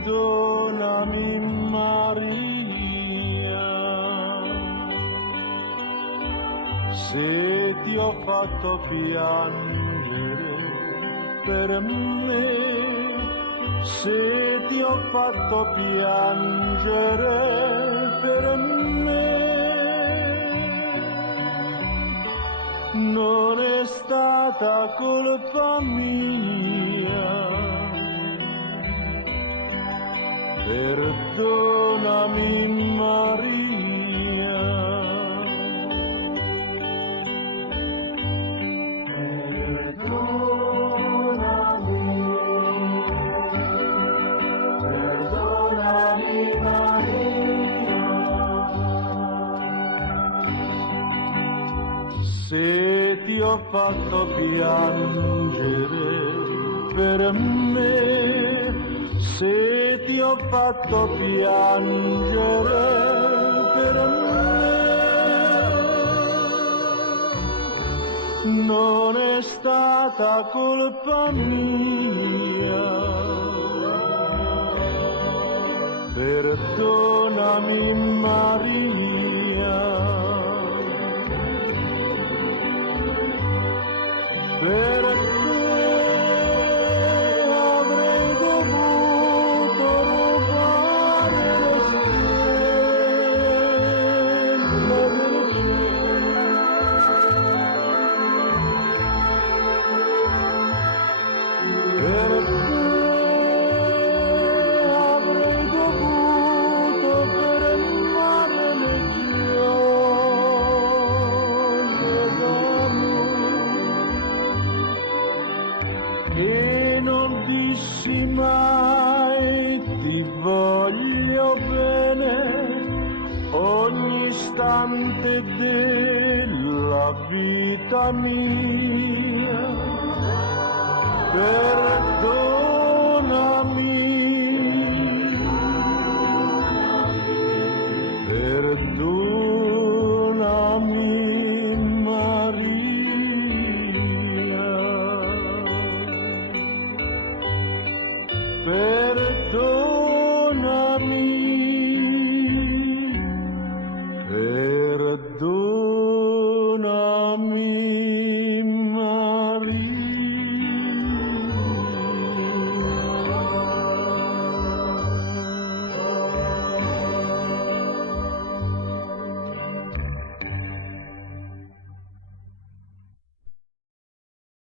perdonami Maria, se ti ho fatto piangere per me, se ti ho fatto piangere per me, non è stata colpa mia, perdonami Maria. Perdonami Maria, se ti ho fatto piangere per me, se ti ho fatto piangere per me, non è stata colpa mia, perdonami Maria, perché avrei dovuto rubare le stelle del cielo, perché avrei dovuto fermare le gioie d'amore, e non dissi mai ti voglio bene ogni istante della vita mia. Perdono